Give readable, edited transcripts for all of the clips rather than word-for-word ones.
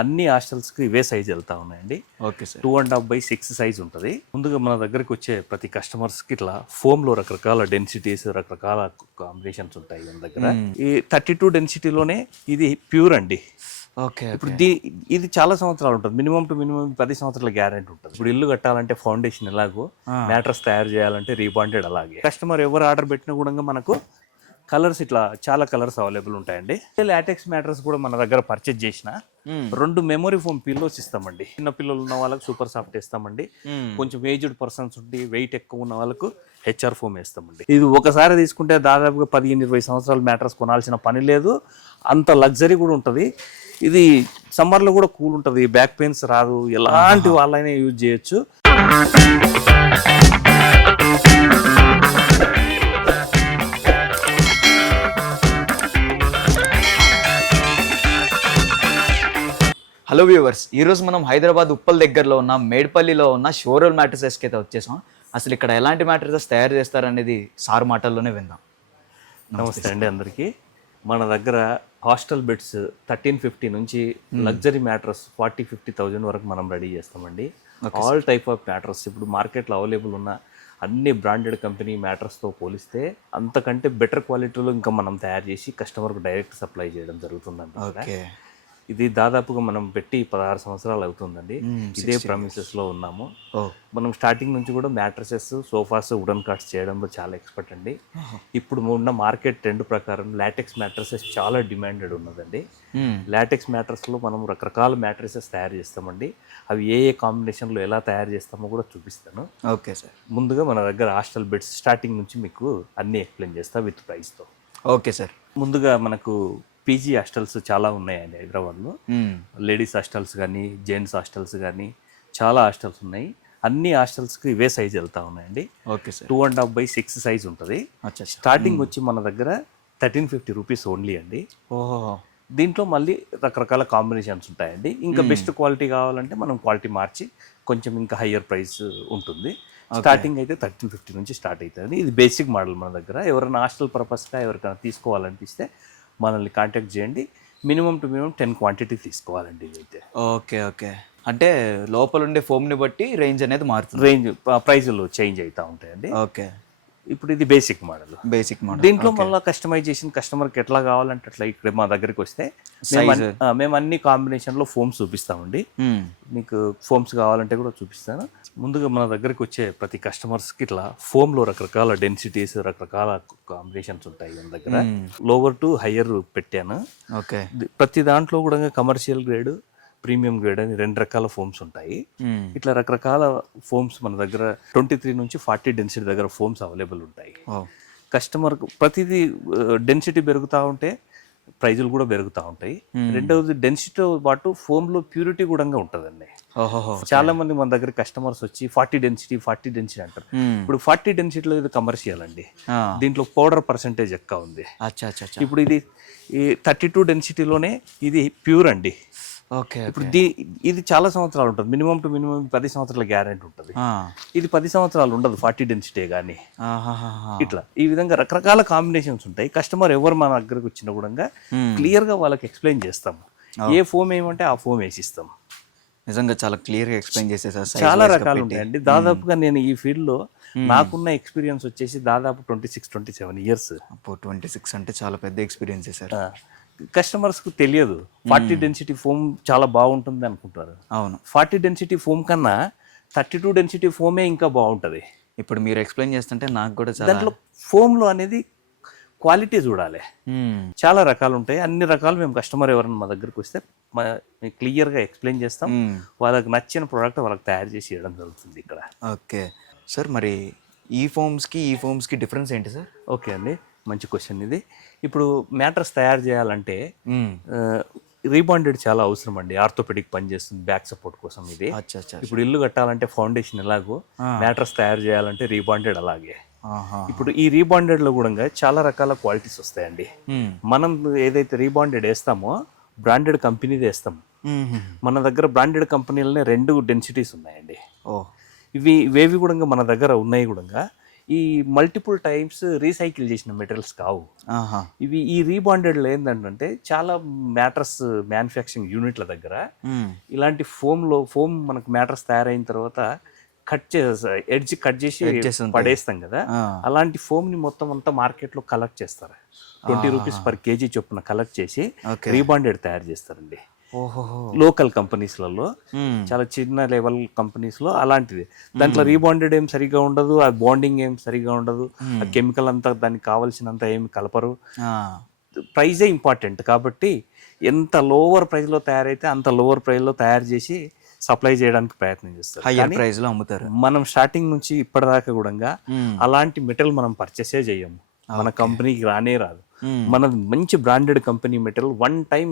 అన్ని హాస్టల్స్కి ఇవే సైజ్ వెళ్తా ఉన్నాయండి. Okay sir. 2.5/6 సైజ్ ఉంటుంది. ముందుగా మన దగ్గరికి వచ్చే ప్రతి కస్టమర్స్కి ఇట్లా ఫోమ్లో రకరకాల డెన్సిటీస్, రకరకాల కాంబినేషన్స్ ఉంటాయి మన దగ్గర. ఈ 32 డెన్సిటీలోనే ఇది ప్యూర్ అండి. ఓకే. ఇప్పుడు ఇది చాలా సంవత్సరాలు ఉంటుంది. మినిమం టు మినిమం 10 సంవత్సరాల గ్యారెంటీ ఉంటుంది. ఇప్పుడు ఇల్లు కట్టాలంటే ఫౌండేషన్ ఎలాగో, మ్యాట్రస్ తయారు చేయాలంటే రీబాండెడ్ అలాగే. కస్టమర్ ఎవరు ఆర్డర్ పెట్టినా కూడా మనకు కలర్స్ ఇట్లా చాలా కలర్స్ అవైలబుల్ ఉంటాయండి. లాటెక్స్ మ్యాట్రస్ కూడా మన దగ్గర పర్చేజ్ చేసిన 2 మెమరీ ఫోమ్ పిల్లోస్ ఇస్తామండి. చిన్న పిల్లలు ఉన్న వాళ్ళకి సూపర్ సాఫ్ట్ వేస్తామండి. కొంచెం ఏజ్డ్ పర్సన్స్ ఉండి వెయిట్ ఎక్కువ ఉన్న వాళ్ళకు హెచ్ఆర్ ఫోమ్ వేస్తామండి. ఇది ఒకసారి తీసుకుంటే దాదాపుగా 15-20 సంవత్సరాల మ్యాట్రస్ కొనాల్సిన పని లేదు. అంత లగ్జరీ కూడా ఉంటుంది. ఇది సమ్మర్లో కూడా కూల్ ఉంటుంది, బ్యాక్ పెయిన్స్ రాదు, ఎలాంటి వాళ్ళైనా యూజ్ చేయొచ్చు. హలో వ్యూవర్స్, ఈరోజు మనం హైదరాబాద్ ఉప్పల్ దగ్గరలో ఉన్న మేడ్పల్లిలో ఉన్న షోరోల్ మ్యాట్రసెస్కి అయితే వచ్చేసాం. అసలు ఇక్కడ ఎలాంటి మ్యాట్రసెస్ తయారు చేస్తారనేది సార్ మాటల్లోనే విందాం. నమస్తే అండి అందరికీ. మన దగ్గర హాస్టల్ బెడ్స్ 1350 నుంచి లగ్జరీ మ్యాట్రస్ 40-50,000 వరకు మనం రెడీ చేస్తామండి. ఆల్ టైప్ ఆఫ్ మ్యాట్రస్ ఇప్పుడు మార్కెట్లో అవైలబుల్ ఉన్న అన్ని బ్రాండెడ్ కంపెనీ మ్యాట్రస్తో పోలిస్తే అంతకంటే బెటర్ క్వాలిటీలో ఇంకా మనం తయారు చేసి కస్టమర్కు డైరెక్ట్ సప్లై చేయడం జరుగుతుందండి. ఇది దాదాపుగా మనం పెట్టి 16 సంవత్సరాలు అవుతుందండి. ఇదే ప్రమిసెస్లో ఉన్నాము. మనం స్టార్టింగ్ నుంచి కూడా మ్యాట్రసెస్, సోఫాస్, వుడెన్ కార్ట్స్ చేయడంలో చాలా ఎక్స్పర్ట్ అండి. ఇప్పుడు ఉన్న మార్కెట్ ట్రెండ్ ప్రకారం లాటెక్స్ మ్యాట్రసెస్ చాలా డిమాండెడ్ ఉన్నదండి. లాటెక్స్ మ్యాట్రస్లో మనం రకరకాల మ్యాట్రసెస్ తయారు చేస్తామండి. అవి ఏ కాంబినేషన్లో ఎలా తయారు చేస్తామో కూడా చూపిస్తాను. Okay sir. ముందుగా మన దగ్గర హాస్టల్ బెడ్స్ స్టార్టింగ్ నుంచి మీకు అన్నీ ఎక్స్ప్లెయిన్ చేస్తా విత్ ప్రైస్తో. Okay sir. ముందుగా మనకు పీజీ హాస్టల్స్ చాలా ఉన్నాయండి హైదరాబాద్లో. లేడీస్ హాస్టల్స్ కానీ, జెంట్స్ హాస్టల్స్ కానీ చాలా హాస్టల్స్ ఉన్నాయి. అన్ని హాస్టల్స్కి ఇవే సైజ్ వెళ్తా ఉన్నాయండి. Okay sir. 2.5/6 సైజ్ ఉంటుంది. స్టార్టింగ్ వచ్చి మన దగ్గర 1350 రూపీస్ ఓన్లీ అండి. ఓహో. దీంట్లో మళ్ళీ రకరకాల కాంబినేషన్స్ ఉంటాయండి. ఇంకా బెస్ట్ క్వాలిటీ కావాలంటే మనం క్వాలిటీ మార్చి కొంచెం ఇంకా హయ్యర్ ప్రైస్ ఉంటుంది. స్టార్టింగ్ అయితే 1350 నుంచి స్టార్ట్ అవుతుంది. ఇది బేసిక్ మోడల్ మన దగ్గర. ఎవరైనా హాస్టల్ పర్పస్గా ఎవరికైనా తీసుకోవాలనిపిస్తే మనల్ని కాంటాక్ట్ చేయండి. మినిమం టు మినిమం 10 క్వాంటిటీ తీసుకోవాలండి ఇదైతే. Okay okay. అంటే లోపల ఉండే ఫోమ్ని బట్టి రేంజ్ అనేది మారుతుంది. రేంజ్ ప్రైజులు చేంజ్ అవుతూ ఉంటాయండి. ఓకే. ఇప్పుడు ఇది బేసిక్ మోడల్. దీంట్లో మళ్ళీ కస్టమైజేషన్ కస్టమర్కి ఎట్లా కావాలంటే అట్లా ఇక్కడ మా దగ్గరికి వస్తే మేము అన్ని కాంబినేషన్లో ఫోమ్స్ చూపిస్తామండి. మీకు ఫోమ్స్ కావాలంటే కూడా చూపిస్తాను. ముందుగా మన దగ్గరికి వచ్చే ప్రతి కస్టమర్స్కి ఇట్లా ఫోమ్లో రకరకాల డెన్సిటీస్, రకరకాల కాంబినేషన్స్ ఉంటాయి మన దగ్గర. లోవర్ టు హయ్యర్ పెట్టాను. ఓకే. ప్రతి దాంట్లో కూడా కమర్షియల్ గ్రేడ్, ప్రీమియం గ్రేడ్ అని 2 రకాల ఫోమ్స్ ఉంటాయి. ఇట్లా రకరకాల ఫోమ్స్ మన దగ్గర 23 నుంచి 40 డెన్సిటీ దగ్గర ఫోమ్స్ అవైలబుల్ ఉంటాయి. కస్టమర్కు ప్రతిదీ డెన్సిటీ పెరుగుతూ ఉంటే ప్రైజులు కూడా పెరుగుతూ ఉంటాయి. రెండవది డెన్సిటీతో పాటు ఫోమ్లో ప్యూరిటీ కూడా ఉంటుందండి. చాలా మంది మన దగ్గర కస్టమర్స్ వచ్చి 40 డెన్సిటీ అంటారు. ఇప్పుడు 40 డెన్సిటీలో ఇది కమర్షియల్ అండి. దీంట్లో పౌడర్ పర్సెంటేజ్ ఎక్కువ ఉంది. ఇప్పుడు ఇది 32 డెన్సిటీలోనే ఇది ప్యూర్ అండి. ఓకే. ఇప్పుడు ఇది చాలా సంవత్సరాలు ఉంటుంది. మినిమం టు మినిమం 10 సంవత్సరాల గ్యారెంటీ ఉంటుంది. ఇది 10 సంవత్సరాలు ఉండదు 40 డెన్సిటీ కానీ. ఇట్లా ఈ విధంగా రకరకాల కాంబినేషన్స్ ఉంటాయి. కస్టమర్ ఎవరు మన దగ్గరకు వచ్చినా కూడా క్లియర్గా వాళ్ళకి ఎక్స్ప్లెయిన్ చేస్తాము. ఏ ఫోమ్ ఏమంటే ఆ ఫోమ్ వేసిస్తాం. నిజంగా చాలా క్లియర్గా ఎక్స్ప్లెయిన్ చేసేసారు. చాలా రకాలు ఉంటాయండి. దాదాపుగా నేను ఈ ఫీల్డ్లో నాకున్న ఎక్స్పీరియన్స్ వచ్చేసి దాదాపు 26-27 ఇయర్స్. 26 అంటే చాలా పెద్ద ఎక్స్పీరియన్స్ సార్. కస్టమర్స్కు తెలియదు 40 డెన్సిటీ ఫోమ్ చాలా బాగుంటుంది అనుకుంటారు. అవును. 40 డెన్సిటీ ఫోమ్ కన్నా 32 డెన్సిటీ ఫోమే ఇంకా బాగుంటుంది. ఇప్పుడు మీరు ఎక్స్ప్లెయిన్ చేస్తుంటే నాకు కూడా దాంట్లో ఫోమ్లో అనేది క్వాలిటీ చూడాలి. చాలా రకాలు ఉంటాయి. అన్ని రకాలు మేము కస్టమర్ ఎవరైనా మా దగ్గరికి వస్తే క్లియర్గా ఎక్స్ప్లెయిన్ చేస్తాం. వాళ్ళకి నచ్చిన ప్రోడక్ట్ వాళ్ళకి తయారు చేసి ఇవ్వడం జరుగుతుంది ఇక్కడ. Okay sir. మరి ఈ ఫోమ్స్కి డిఫరెన్స్ ఏంటి సార్? ఓకే అండి, మంచి క్వశ్చన్ ఇది. ఇప్పుడు మ్యాట్రస్ తయారు చేయాలంటే రీబాండెడ్ చాలా అవసరం అండి. ఆర్థోపెడిక్ పనిచేస్తుంది బ్యాక్ సపోర్ట్ కోసం ఇది. ఇప్పుడు ఇల్లు కట్టాలంటే ఫౌండేషన్ ఎలాగో, మ్యాట్రస్ తయారు చేయాలంటే రీబాండెడ్ అలాగే. ఇప్పుడు ఈ రీబాండెడ్లో కూడా చాలా రకాల క్వాలిటీస్ వస్తాయండి. మనం ఏదైతే రీబాండెడ్ వేస్తామో బ్రాండెడ్ కంపెనీది వేస్తాం. మన దగ్గర బ్రాండెడ్ కంపెనీలనే 2 డెన్సిటీస్ ఉన్నాయండి. ఇవేవి కూడా మన దగ్గర ఉన్నాయి కూడా. ఈ మల్టిపుల్ టైమ్స్ రీసైకిల్ చేసిన మెటీరియల్స్ కావు. ఆహా. ఇవి ఈ రీబాండెడ్లో ఏంటంటే చాలా మ్యాట్రస్ మ్యానుఫ్యాక్చరింగ్ యూనిట్ల దగ్గర ఇలాంటి ఫోమ్ మనకు మ్యాట్రస్ తయారైన తర్వాత ఎడ్జ్ కట్ చేసి పడేస్తాం కదా, అలాంటి ఫోమ్ ని మొత్తం అంతా మార్కెట్ లో కలెక్ట్ చేస్తారు. 20 రూపీస్ పర్ కేజీ చొప్పున కలెక్ట్ చేసి రీబాండెడ్ తయారు చేస్తారండి. లోకల్ కంపెనీస్లలో, చాలా చిన్న లెవెల్ కంపెనీస్ లో అలాంటిది. దాంట్లో రీబాండెడ్ ఏం సరిగా ఉండదు, ఆ బాండింగ్ ఏం సరిగా ఉండదు, ఆ కెమికల్ అంతా దానికి కావాల్సినంత ఏమి కలపరు. ప్రైజే ఇంపార్టెంట్ కాబట్టి ఎంత లోవర్ ప్రైస్ లో తయారైతే అంత లోవర్ ప్రైస్ లో తయారు చేసి సప్లై చేయడానికి ప్రయత్నం చేస్తారు. హైయర్ ప్రైస్ లో అమ్ముతారు. మనం స్టార్టింగ్ నుంచి ఇప్పటిదాకా కూడా అలాంటి మెటీరియల్ మనం పర్చేసే చేయము, మన కంపెనీకి రానే రాదు. మన మంచి branded company material one time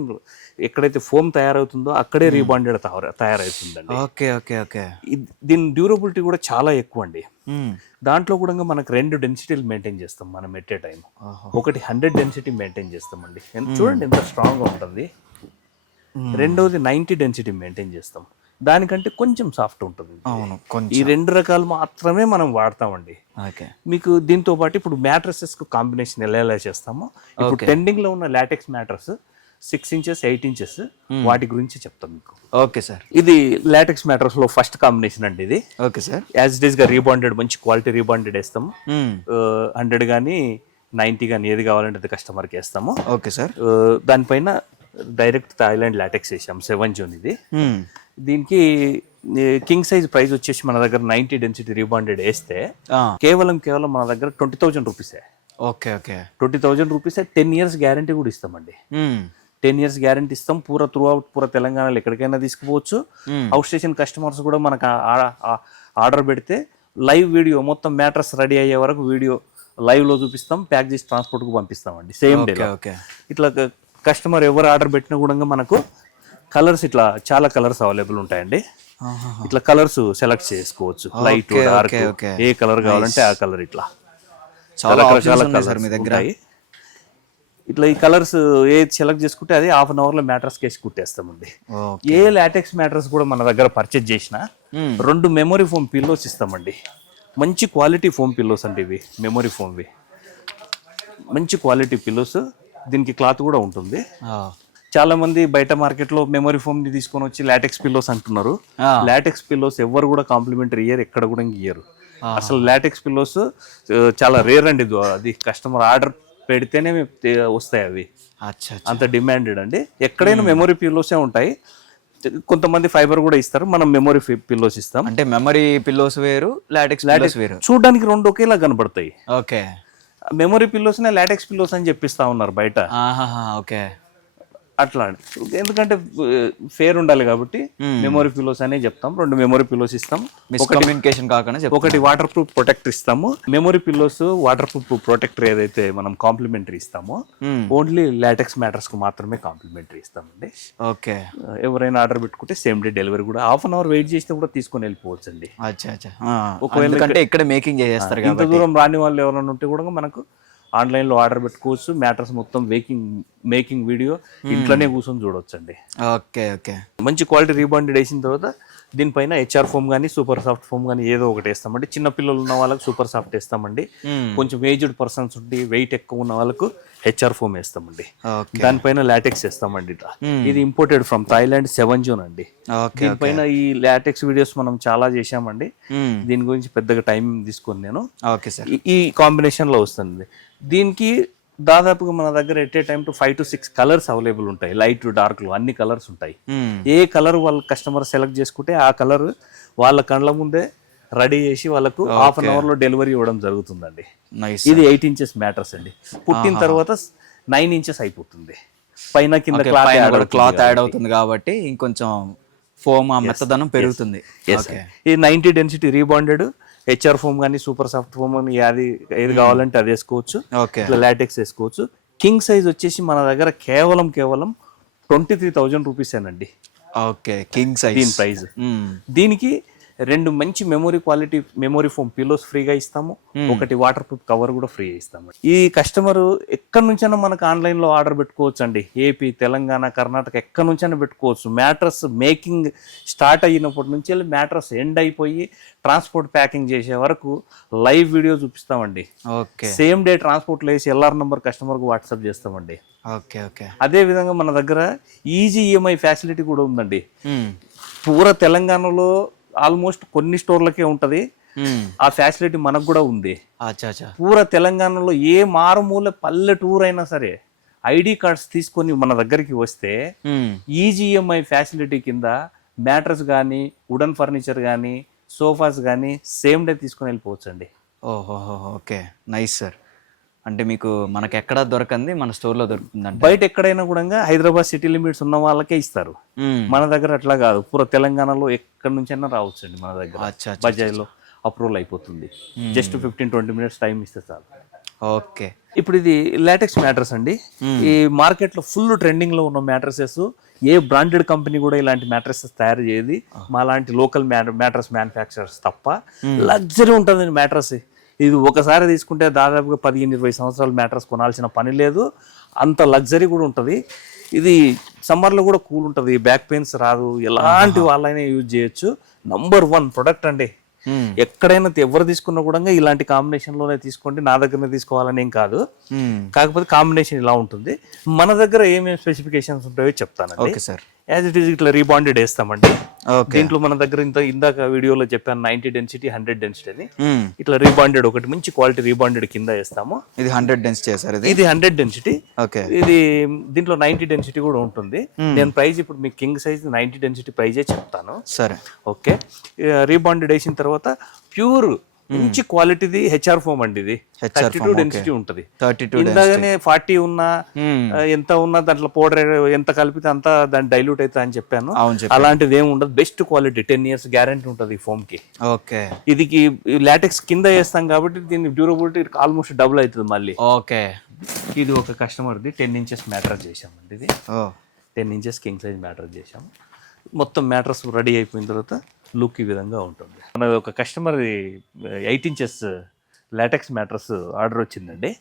ఎక్కడైతే ఫోమ్ తయారవుతుందో అక్కడే రీబాండెడ్ తయారవుతుందండి. Okay okay okay. దీని డ్యూరబిలిటీ కూడా చాలా ఎక్కువ అండి. దాంట్లో కూడా మనకు 2 డెన్సిటీలు మెయింటైన్ చేస్తాం మనం ఎట్ ఏ టైం. ఒకటి 100 డెన్సిటీ మెయింటైన్ చేస్తామండి, చూడండి ఎంత స్ట్రాంగ్ గా ఉంటుంది. రెండోది 90 డెన్సిటీ మెయింటైన్ చేస్తాం, దానికంటే కొంచెం సాఫ్ట్ ఉంటుంది. ఈ 2 రకాలు మాత్రమే మనం వాడతామండి. మీకు దీంతో పాటు ఇప్పుడు మ్యాట్రసెస్ కు కాంబినేషన్ ఎలా చేస్తామో, ఇప్పుడు ట్రెండింగ్ లో ఉన్న లాటెక్స్ మ్యాట్రస్ 6 ఇంచెస్ 8 ఇంచెస్ వాటి గురించి చెప్తాం మీకు. Okay sir. ఇది లాటెక్స్ మ్యాట్రస్ లో ఫస్ట్ కాంబినేషన్ అండి ఇది. Okay sir. As it is గా రీబాండెడ్, మంచి క్వాలిటీ రీబాండెడ్ వేస్తాము. 100 కానీ 90 కానీ ఏది కావాలంటే అది కస్టమర్కి వేస్తాము. Okay sir. దానిపైన డైరెక్ట్ థాయిలాండ్ లాటెక్స్ వేసాం 7 జోన్ ఇది. దీనికి కింగ్ సైజ్ ప్రైస్ వచ్చేసి మన దగ్గర 90 డెన్సిటీ రీబాండెడ్ వేస్తే కేవలం మన దగ్గర 20,000 రూపీసే. Okay okay. 20,000 రూపీసే 10 ఇయర్స్ గ్యారంటీ కూడా ఇస్తామండి. 10 ఇయర్స్ గ్యారంటీ ఇస్తాం. త్రూ అవుట్ తెలంగాణలో ఎక్కడికైనా తీసుకుపోవచ్చు. అవుట్ స్టేషన్ కస్టమర్స్ కూడా మనకు ఆర్డర్ పెడితే లైవ్ వీడియో మొత్తం మ్యాట్రస్ రెడీ అయ్యే వరకు వీడియో లైవ్ లో చూపిస్తాం, ప్యాక్ చేసి ట్రాన్స్పోర్ట్ కు పంపిస్తామండి సేమ్ డే. ఇట్లా కస్టమర్ ఎవరు ఆర్డర్ పెట్టినా కూడా మనకు కలర్స్ ఇట్లా చాలా కలర్స్ అవైలబుల్ ఉంటాయండి. ఇట్లా కలర్స్ సెలెక్ట్ చేసుకోవచ్చు, లైట్ డార్క్, ఏ కలర్ కావాలంటే ఆ కలర్. ఇట్లా చాలా రకాల కలర్స్ ఉంటాయి. ఇట్లా ఈ కలర్స్ ఏది సెలెక్ట్ చేసుకుంటే అది హాఫ్ అన్ అవర్ లో మ్యాట్రస్ కేసి కుట్టేస్తామండి. ఏ లాటెక్స్ మ్యాట్రస్ కూడా మన దగ్గర పర్చేజ్ చేసినా 2 మెమరీ ఫోమ్ పిల్లోస్ ఇస్తామండి. మంచి క్వాలిటీ ఫోమ్ పిల్లోస్ అండి ఇవి, మెమరీ ఫోమ్వి మంచి క్వాలిటీ పిల్లోస్. దీనికి క్లాత్ కూడా ఉంటుంది. చాలా మంది బయట మార్కెట్ లో మెమరీ ఫోమ్ ని తీసుకొని వచ్చి లాటెక్స్ పిల్లోస్ అంటున్నారు. లాటెక్స్ పిల్లోస్ ఎవరు కూడా కాంప్లిమెంటరీ ఇయర్, ఎక్కడ కూడా ఇయ్యరు. అసలు లాటెక్స్ పిల్లోస్ చాలా రేర్ అండి. అది కస్టమర్ ఆర్డర్ పెడితేనే వస్తాయి అవి, అంత డిమాండెడ్ అండి. ఎక్కడైనా మెమరీ పిల్లోసే ఉంటాయి. కొంతమంది ఫైబర్ కూడా ఇస్తారు, మనం మెమరీ పిల్లోస్ ఇస్తాం. అంటే మెమరీ పిల్లోస్ వేరు, లాటెక్స్ వేరు. చూడడానికి 2 ఒకేలా కనబడతాయి. ఓకే. మెమరీ పిల్లోస్ నే లాటెక్స్ పిల్లోస్ అని చెప్పిస్తా ఉన్నారు బయట. ఓకే. అట్లా ఎందుకంటే ఫేర్ ఉండాలి కాబట్టి మెమరీ పిల్లోస్ అనే చెప్తాం. 2 మెమరీ పిల్లోస్ ఇస్తాం. కమ్యూనికేషన్ కాకుండా ఒకటి వాటర్ ప్రూఫ్ ప్రొటెక్టర్ ఇస్తాము. Memory pillows water proof protector ఏదైతే మనం కాంప్లిమెంటరీ ఇస్తామో ఓన్లీ లాటెక్స్ మ్యాటర్స్ కు మాత్రమే కాంప్లిమెంటరీ ఇస్తామండి. ఓకే. ఎవరైనా ఆర్డర్ పెట్టుకుంటే సేమ్ డే డెలివరీ కూడా, హాఫ్ అన్ అవర్ వెయిట్ చేస్తే కూడా తీసుకొని వెళ్ళిపోవచ్చు అండి. ఒకవేళ ఇక్కడ మేకింగ్ చేస్తారు, ఇంత దూరం రాని వాళ్ళు ఎవరైనా ఉంటే కూడా మనకు ఆన్లైన్లో ఆర్డర్ పెట్టుకోవచ్చు. మ్యాటర్స్ మొత్తం మేకింగ్ వీడియో ఇంట్లోనే కూర్చొని చూడవచ్చు అండి. Okay okay. మంచి క్వాలిటీ రీబాండెడ్ వేసిన తర్వాత దీనిపైన హెచ్ఆర్ ఫోమ్ కానీ సూపర్ సాఫ్ట్ ఫోమ్ కానీ ఏదో ఒకటి వేస్తామండి. చిన్న పిల్లలు ఉన్న వాళ్ళకి సూపర్ సాఫ్ట్ వేస్తామండి. కొంచెం ఏజ్డ్ పర్సన్స్ ఉండి వెయిట్ ఎక్కువ ఉన్న వాళ్ళకు హెచ్ఆర్ ఫోమ్ వేస్తామండి. దానిపైన లాటెక్స్ వేస్తామండి. ఇది ఇంపోర్టెడ్ ఫ్రమ్ థాయిలాండ్ 7 జోన్ అండి. దీనిపైన ఈ లాటెక్స్ వీడియోస్ మనం చాలా చేశామండి. దీని గురించి పెద్దగా టైం తీసుకొని నేను ఈ కాంబినేషన్ లో వస్తుంది. దీనికి దాదాపుగా మన దగ్గర at a time 5 to 6 colours available ఉంటాయి. లైట్ డార్క్ లో అన్ని కలర్స్ ఉంటాయి. ఏ కలర్ వాళ్ళ కస్టమర్ సెలెక్ట్ చేసుకుంటే ఆ కలర్ వాళ్ళ కళ్ళ ముందే రెడీ చేసి వాళ్ళకు హాఫ్ అన్ అవర్ లో డెలివరీ ఇవ్వడం జరుగుతుందండి. ఇది 8 ఇంచెస్ మ్యాటర్స్ అండి. పుట్టిన తర్వాత 9 ఇంచెస్ అయిపోతుంది. పైన కింద క్లాత్ యాడ్ అవుతుంది కాబట్టి ఇంకొంచెం ఫోమ్ మెత్తదనం పెరుగుతుంది. ఇది 90 డెన్సిటీ రీబాండెడ్ హెచ్ఆర్ ఫోమ్ కానీ సూపర్ సాఫ్ట్ ఫోమ్ కానీ ఏది కావాలంటే అది వేసుకోవచ్చు. ఇట్లా లాటెక్స్ వేసుకోవచ్చు. కింగ్ సైజ్ వచ్చేసి మన దగ్గర కేవలం 23,000 రూపీసేనండి. ఓకే. కింగ్ సైజ్ దీని ప్రైస్. దీనికి రెండు మంచి మెమొరీ ఫోమ్ పిల్లోస్ ఫ్రీగా ఇస్తాము, ఒకటి వాటర్ ప్రూఫ్ కవర్ కూడా ఫ్రీగా ఇస్తాము. ఈ కస్టమర్ ఎక్కడి నుంచైనా మనకు ఆన్లైన్లో ఆర్డర్ పెట్టుకోవచ్చు అండి. ఏపీ, తెలంగాణ, కర్ణాటక ఎక్కడి నుంచైనా పెట్టుకోవచ్చు. మ్యాట్రస్ మేకింగ్ స్టార్ట్ అయినప్పటి నుంచి మ్యాట్రస్ ఎండ్ అయిపోయి ట్రాన్స్పోర్ట్ ప్యాకింగ్ చేసే వరకు లైవ్ వీడియో చూపిస్తామండి. ఓకే, సేమ్ డే ట్రాన్స్పోర్ట్లో వేసి ఎల్ఆర్ నంబర్ కస్టమర్కి వాట్సాప్ చేస్తామండి. Okay, okay. అదే విధంగా మన దగ్గర ఈజీ ఈఎంఐ ఫెసిలిటీ కూడా ఉందండి. పూర తెలంగాణలో ఆల్మోస్ట్ కొన్ని స్టోర్లకే ఉంటది ఆ ఫెసిలిటీ, మనకు కూడా ఉంది. పూర తెలంగాణలో ఏ మారుమూల పల్లెటూరు అయినా సరే ఐడి కార్డ్స్ తీసుకొని మన దగ్గరికి వస్తే ఈజీ ఈఎంఐ ఫెసిలిటీ కింద మ్యాట్రస్ కానీ, వుడన్ ఫర్నిచర్ కానీ, సోఫాస్ కానీ సేమ్ డే తీసుకొని వెళ్ళిపోవచ్చు అండి. ఓహో, ఓకే, నైస్ సార్. అంటే మీకు మనకి ఎక్కడ దొరకంది మన స్టోర్లో దొరుకుతుందండి. బయట ఎక్కడైనా కూడా హైదరాబాద్ సిటీ లిమిట్స్ ఉన్న వాళ్ళకే ఇస్తారు. మన దగ్గర అట్లా కాదు, పూర తెలంగాణలో ఎక్కడి నుంచైనా రావచ్చు అండి మన దగ్గర. బజాజ్లో అప్రూవల్ అయిపోతుంది. జస్ట్ 15-20 మినిట్స్ టైం ఇస్తే చాలు. ఓకే, ఇప్పుడు ఇది లాటెక్స్ మ్యాట్రస్ అండి. ఈ మార్కెట్లో ఫుల్ ట్రెండింగ్ లో ఉన్న మ్యాట్రసెస్. ఏ బ్రాండెడ్ కంపెనీ కూడా ఇలాంటి మ్యాట్రసెస్ తయారు చేయదు, మా లాంటి లోకల్ మ్యాట్రస్ మ్యానుఫ్యాక్చరర్స్ తప్ప. లగ్జరీ ఉంటుంది మ్యాట్రస్. ఇది ఒకసారి తీసుకుంటే దాదాపుగా 15-20 సంవత్సరాల మ్యాట్రస్ కొనాల్సిన పని లేదు, అంత లగ్జరీ కూడా ఉంటుంది. ఇది సమ్మర్లో కూడా కూల్ ఉంటుంది, బ్యాక్ పెయిన్స్ రాదు, ఎలాంటి వాళ్ళైనా యూజ్ చేయొచ్చు. నంబర్ 1 ప్రొడక్ట్ అండి. ఎక్కడైనా ఎవరు తీసుకున్నా కూడా ఇలాంటి కాంబినేషన్ లోనే తీసుకోండి, నా దగ్గరనే తీసుకోవాలని ఏం కాదు. కాకపోతే కాంబినేషన్ ఇలా ఉంటుంది. మన దగ్గర ఏమేమి స్పెసిఫికేషన్స్ ఉంటాయో చెప్తానండి. Okay sir. As it is ఇట్లా రీబాండెడ్ వేస్తామండి. దీంట్లో మన దగ్గర ఇందాక వీడియోలో చెప్పాను 90 డెన్సిటీ 100 డెన్సిటీ అని. ఇట్లా రీబాండెడ్ ఒకటి మంచి క్వాలిటీ రీబాండెడ్ కింద వేస్తాము. ఇది 100 డెన్సిటీ సార్. ఇది 100 డెన్సిటీ. ఇది దీంట్లో 90 డెన్సిటీ కూడా ఉంటుంది. నేను ప్రైస్ ఇప్పుడు మీకు కింగ్ సైజ్ 90 డెన్సిటీ ప్రైజే చెప్తాను. సరే, ఓకే. రీబాండెడ్ వేసిన తర్వాత ప్యూర్ మంచి క్వాలిటీది హెచ్ఆర్ ఫోమ్ అండి. ఇది 32 డెన్సిటీ ఉంటుంది. ఇందాకనే 40 ఉన్నా ఎంత ఉన్నా దాంట్లో పౌడర్ ఎంత కలిపితే అంతా దాన్ని డైల్యూట్ అవుతా అని చెప్పాను. అలాంటిది ఏమి ఉండదు. బెస్ట్ క్వాలిటీ, 10 years గ్యారంటీ ఉంటుంది ఈ ఫోమ్ కి. ఓకే, ఇది లాటెక్స్ కింద వేస్తాం కాబట్టి దీని డ్యూరబిలిటీ ఆల్మోస్ట్ డబుల్ అవుతుంది మళ్ళీ. ఓకే, ఇది ఒక కస్టమర్ది 10 inches మ్యాటర్ చేసామండి. ఇది 10 inches కింగ్ సైజ్ మ్యాటర్ చేసాము. మొత్తం మ్యాట్రస్ రెడీ అయిపోయిన తర్వాత లుక్ ఈ విధంగా ఉంటుంది. మన ఒక customer 8 inches LaTeX mattress order వచ్చిందండి.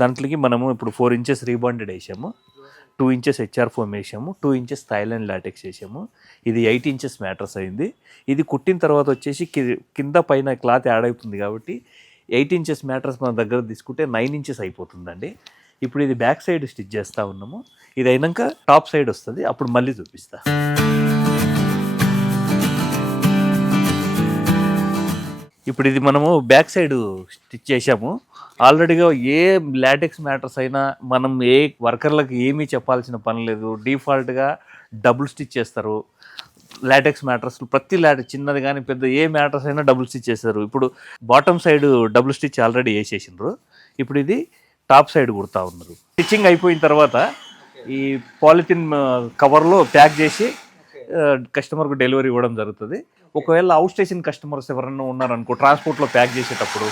దాంట్లోకి మనము ఇప్పుడు 4 inches రీబాండెడ్ వేసాము, 2 inches హెచ్ఆర్ ఫోమ్ వేసాము, 2 inches థాయిలాండ్ లాటెక్స్ వేసాము. ఇది 8 inches మ్యాట్రస్ అయింది. ఇది కుట్టిన తర్వాత వచ్చేసి కింద పైన క్లాత్ యాడ్ అవుతుంది కాబట్టి 8 inches మ్యాట్రస్ మన దగ్గర తీసుకుంటే 9 inches అయిపోతుందండి. ఇప్పుడు ఇది బ్యాక్ సైడ్ స్టిచ్ చేస్తూ ఉన్నాము. ఇది అయినాక టాప్ సైడ్ వస్తుంది, అప్పుడు మళ్ళీ చూపిస్తా. ఇప్పుడు ఇది మనము బ్యాక్ సైడ్ స్టిచ్ చేసాము. ఆల్రెడీగా ఏ లాటెక్స్ మ్యాటర్స్ అయినా మనం ఏ వర్కర్లకు ఏమీ చెప్పాల్సిన పని లేదు. డిఫాల్ట్గా డబుల్ స్టిచ్ చేస్తారు లాటెక్స్ మ్యాటర్స్. ప్రతి చిన్నది కానీ పెద్ద ఏ మ్యాటర్స్ అయినా డబుల్ స్టిచ్ చేస్తారు. ఇప్పుడు bottom side double stitch already వేసేసిండ్రు. ఇప్పుడు ఇది టాప్ సైడ్ కుడతా ఉన్నారు. స్టిచ్చింగ్ అయిపోయిన తర్వాత ఈ పాలిథిన్ కవర్లో ప్యాక్ చేసి కస్టమర్కు డెలివరీ ఇవ్వడం జరుగుతుంది. ఒకవేళ అవుట్ స్టేషన్ కస్టమర్స్ ఎవరైనా ఉన్నారనుకో, ట్రాన్స్పోర్ట్లో ప్యాక్ చేసేటప్పుడు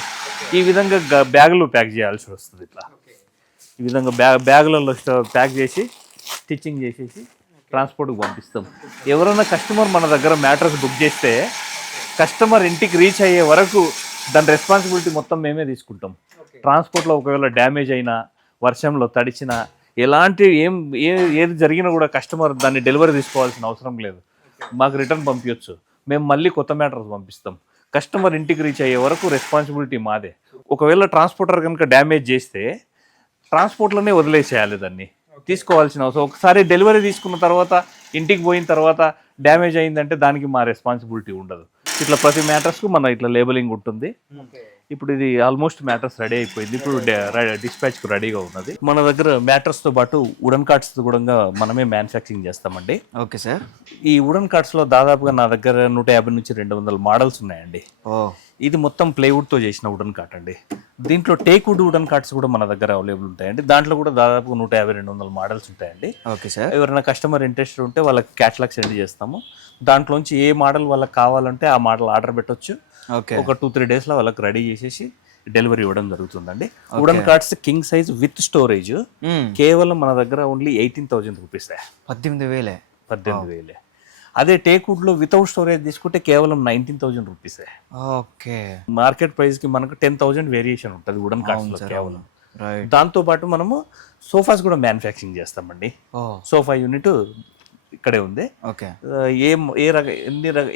ఈ విధంగా బ్యాగులో ప్యాక్ చేయాల్సి వస్తుంది. ఇట్లా ఈ విధంగా బ్యాగులలో ప్యాక్ చేసి స్టిచ్చింగ్ చేసేసి ట్రాన్స్పోర్ట్కి పంపిస్తాం. ఎవరైనా కస్టమర్ మన దగ్గర మ్యాట్రస్ బుక్ చేస్తే కస్టమర్ ఇంటికి రీచ్ అయ్యే వరకు దాని రెస్పాన్సిబిలిటీ మొత్తం మేమే తీసుకుంటాం. ట్రాన్స్పోర్ట్లో ఒకవేళ డ్యామేజ్ అయినా, వర్షంలో తడిచినా, ఎలాంటి ఏది జరిగినా కూడా కస్టమర్ దాన్ని డెలివరీ తీసుకోవాల్సిన అవసరం లేదు. మాకు రిటర్న్ పంపించచ్చు, మేము మళ్ళీ కొత్త మ్యాటర్స్ పంపిస్తాం. కస్టమర్ ఇంటికి రీచ్ అయ్యే వరకు రెస్పాన్సిబిలిటీ మాదే. ఒకవేళ ట్రాన్స్పోర్టర్ కనుక డ్యామేజ్ చేస్తే ట్రాన్స్పోర్ట్లోనే వదిలేసేయాలి, దాన్ని తీసుకోవాల్సిన అవసరం. ఒకసారి డెలివరీ తీసుకున్న తర్వాత ఇంటికి పోయిన తర్వాత డ్యామేజ్ అయిందంటే దానికి మా రెస్పాన్సిబిలిటీ ఉండదు. ఇట్లా ప్రతి మ్యాటర్స్కు మన ఇట్లా లేబులింగ్ ఉంటుంది. ఇప్పుడు ఇది ఆల్మోస్ట్ మ్యాటర్స్ రెడీ అయిపోయింది. ఇప్పుడు డిస్పాచ్కు రెడీగా ఉన్నది. మన దగ్గర మ్యాటర్స్తో పాటు వుడన్ కార్డ్స్ కూడా మనమే మ్యానుఫ్యాక్చరింగ్ చేస్తామండి. Okay sir. ఈ వుడన్ కార్డ్స్లో దాదాపుగా నా దగ్గర 150 నుంచి 200 మోడల్స్ ఉన్నాయండి. ఇది మొత్తం ప్లేవుడ్తో చేసిన వుడన్ కార్డ్ అండి. దీంట్లో టేక్ వుడ్ వుడన్ కార్డ్స్ కూడా మన దగ్గర అవైలబుల్ ఉంటాయండి. దాంట్లో కూడా దాదాపు 150-200 మోడల్స్ ఉంటాయండి. Okay sir. ఎవరైనా కస్టమర్ ఇంట్రెస్టెడ్ ఉంటే వాళ్ళకి క్యాటలాగ్ సెండ్ చేస్తాము. దాంట్లోంచి ఏ మోడల్ వాళ్ళకి కావాలంటే ఆ మోడల్ ఆర్డర్ పెట్టొచ్చు. ఒక 2-3 డేస్లో వాళ్ళకి రెడీ చేసేసి డెలివరీ ఇవ్వడం జరుగుతుందండి. Wooden cards king size with storage కేవలం మన దగ్గర ఓన్లీ 18,000 రూపీస్. 18,000. అదే టేక్వుడ్లో వితౌట్ స్టోరేజ్ తీసుకుంటే కేవలం 19,000 రూపీసే. ఓకే. మార్కెట్ ప్రైస్కి మనకు 10,000 వేరియేషన్ ఉంటుంది వుడెన్ కార్డ్స్లో కేవలం. రైట్. దాంతోపాటు మనము సోఫాస్ కూడా మ్యానుఫ్యాక్చరింగ్ చేస్తామండి. ఓ. సోఫా యూనిట్ ఇక్కడే ఉంది. ఓకే.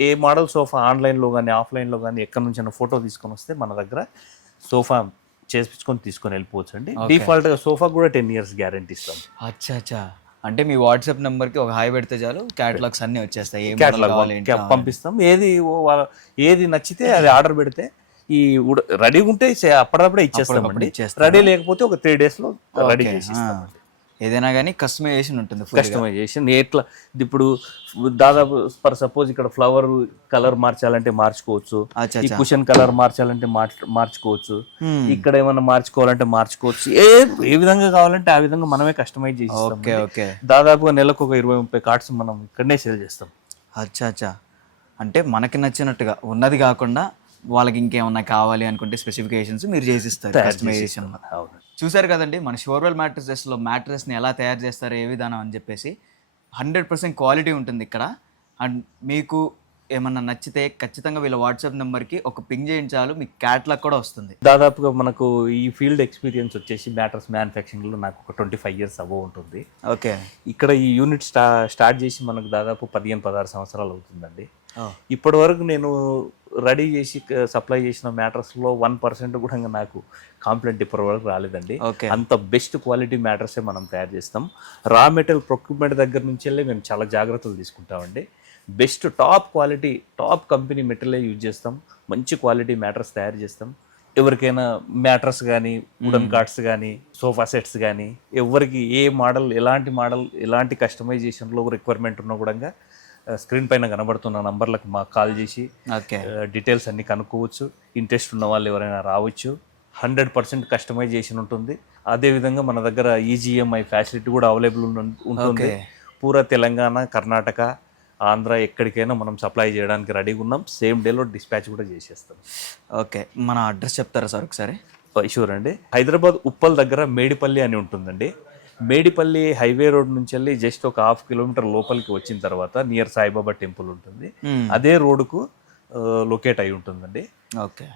ఏ మోడల్ సోఫా ఆన్లైన్లో కానీ ఆఫ్లైన్లో కానీ ఎక్కడి నుంచైనా ఫోటో తీసుకొని వస్తే మన దగ్గర సోఫా చేపించుకొని తీసుకొని వెళ్ళిపోవచ్చు అండి. డిఫాల్ట్గా సోఫా కూడా 10 years గ్యారంటీ ఇస్తాం. అచ్చా. అంటే మీ వాట్సాప్ నెంబర్కి ఒక హాయ్ పెడితే చాలు క్యాటలాగ్స్ అన్నీ వచ్చేస్తాయి. ఏ మోడల్ కావాలి ఏంటి కావాలి. పంపిస్తాం. ఏది నచ్చితే అది ఆర్డర్ పెడితే ఈ రెడీ ఉంటే అప్పటికప్పుడే ఇచ్చేస్తామండి. రెడీ లేకపోతే ఒక 3 days లో రెడీ చేసి ఇస్తామండి. ఏదైనా కానీ కస్టమైజేషన్ ఉంటుంది. కస్టమైజేషన్ ఎట్లా ఇప్పుడు దాదాపు ఫర్ సపోజ్ ఇక్కడ ఫ్లవర్ కలర్ మార్చాలంటే మార్చుకోవచ్చు, ఈ కుషన్ కలర్ మార్చాలంటే మార్చుకోవచ్చు, ఇక్కడ ఏమన్నా మార్చుకోవాలంటే మార్చుకోవచ్చు. ఏ విధంగా కావాలంటే ఆ విధంగా మనమే కస్టమైజ్ చేసి ఓకే. దాదాపుగా నెలకు ఒక 20-30 కార్డ్స్ మనం ఇక్కడనే సేల్ చేస్తాం. అచ్చా. అంటే మనకి నచ్చినట్టుగా ఉన్నది కాకుండా వాళ్ళకి ఇంకేమన్నా కావాలి అనుకుంటే స్పెసిఫికేషన్స్ మీరు చేసిస్తారు కస్టమైజేషన్. చూసారు కదండి మన షోర్వెల్ మ్యాట్రెసెస్లో మ్యాట్రెస్ని ఎలా తయారు చేస్తారు, ఏ విధానం అని చెప్పేసి 100% క్వాలిటీ ఉంటుంది ఇక్కడ. అండ్ మీకు ఏమన్నా నచ్చితే ఖచ్చితంగా వీళ్ళ వాట్సాప్ నెంబర్కి ఒక పింగ్ చేయించాలు, మీకు క్యాట్లాగ్ కూడా వస్తుంది. దాదాపుగా మనకు ఈ ఫీల్డ్ ఎక్స్పీరియన్స్ వచ్చేసి మ్యాట్రస్ మ్యానుఫ్యాక్చరింగ్లో నాకు ఒక 25 years అబోవ్ ఉంటుంది. ఓకే. ఇక్కడ ఈ యూనిట్ స్టార్ట్ చేసి మనకు దాదాపు 15-16 సంవత్సరాలు అవుతుందండి. ఇప్పటి వరకు నేను రెడీ చేసి సప్లై చేసిన మ్యాట్రస్లో 1% కూడా నాకు కాంప్లైంట్ ఇప్పటి వరకు రాలేదండి. అంత బెస్ట్ క్వాలిటీ మ్యాట్రసే మనం తయారు చేస్తాం. రా మెటీరియల్ ప్రొక్యూర్మెంట్ దగ్గర నుంచి వెళ్ళి మేము చాలా జాగ్రత్తలు తీసుకుంటామండి. Best top quality top company material use చేస్తాం. మంచి క్వాలిటీ మ్యాట్రస్ తయారు చేస్తాం. ఎవరికైనా మ్యాట్రస్ కానీ వుడెన్ కార్డ్స్ కానీ సోఫా సెట్స్ కానీ ఎవరికి ఏ మోడల్ ఎలాంటి కస్టమైజేషన్లో రిక్వైర్మెంట్ ఉన్నా కూడా స్క్రీన్ పైన కనబడుతున్న నంబర్లకు మాకు కాల్ చేసి డీటెయిల్స్ అన్ని కనుక్కోవచ్చు. ఇంట్రెస్ట్ ఉన్న వాళ్ళు ఎవరైనా రావచ్చు. 100% కస్టమైజేషన్ ఉంటుంది. అదేవిధంగా మన దగ్గర ఈజీఎంఐ ఫ్యాసిలిటీ కూడా అవైలబుల్ ఉంటుంది. పూరా తెలంగాణ, కర్ణాటక, ఆంధ్ర ఎక్కడికైనా మనం సప్లై చేయడానికి రెడీగా ఉన్నాం. సేమ్ డేలో డిస్పాచ్ కూడా చేసేస్తాం. ఓకే. మన అడ్రస్ చెప్తారా సార్ ఒకసారి? షూర్ అండి. హైదరాబాద్ ఉప్పల్ దగ్గర మేడిపల్లి అని ఉంటుందండి. మేడిపల్లి హైవే రోడ్ నుంచి వెళ్ళి జస్ట్ ఒక 1/2 kilometer లోపలికి వచ్చిన తర్వాత నియర్ సాయిబాబా టెంపుల్ ఉంటుంది. అదే రోడ్డుకు లొకేట్ అయి ఉంటుందండి. ఓకే.